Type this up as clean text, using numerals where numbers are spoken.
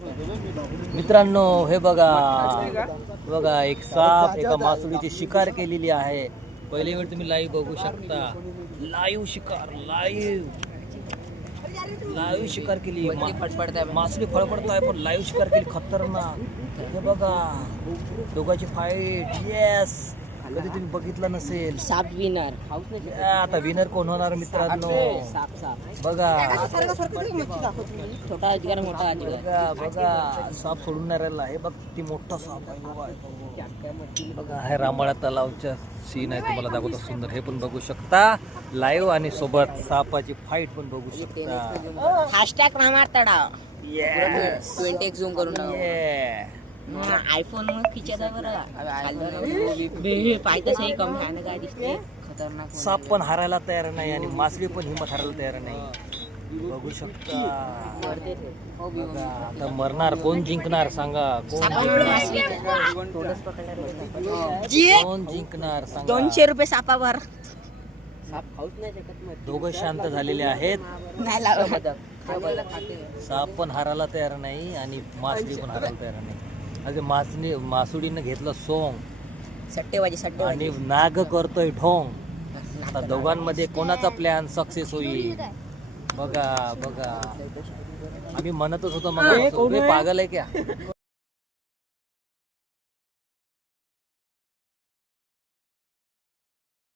मित्रांनो हे बघा बघा एक साप एका मासुळीची शिकार केलेली आहे. पहिली वेळ तुम्ही लाईव्ह बघू शकता. लाईव्ह शिकार लाईव्ह शिकार केली. मासुळी फडफडताय पण लाईव्ह शिकार केली खतरनाक. हे बघा दोघांची फाईट. येस कधी तुम्ही बघितलं नसेल. साप विनर. आता विनर कोण होणार मित्रांनो? बघा छोटा अजगर मोठा अजगर. बघा बघा साप सोडून नाही राहिला. हे बघ ती मोठा साप आहे. बघा हे रामळा तलावच्या सीन आहे. तुम्हाला दाखवतो सुंदर. हे पण बघू शकता लाईव्ह आणि सोबत सापाची फाईट पण बघू शकता. हॅशटॅग रामार तडाव. येस 20x झूम करून आयफोन खिचत आहे बरं. पाहिजे सही कमी आहे ना काय दिसते. खतरनाक साप पण हारायला तयार नाही आणि मासळी पण हिंमत हारायला तयार नाही. बघू शकता. बघा आता मरणार कोण जिंकणार सांगा. कोण जिंकणार सांगा. 200 रुपये सापावर. दोघं शांत झालेले आहेत. नाही लावत. साप पण हारायला तयार नाही आणि मासळी पण हारायला तयार नाही. अरे मासुडीनं घेतलं सोंग सट्टेबाजी आणि नाग करतोय ढोंग. आता दोघांमध्ये कोणाचा प्लॅन सक्सेस होईल बघा बघा. आम्ही म्हणतच होतो मग पागल आहे क्या.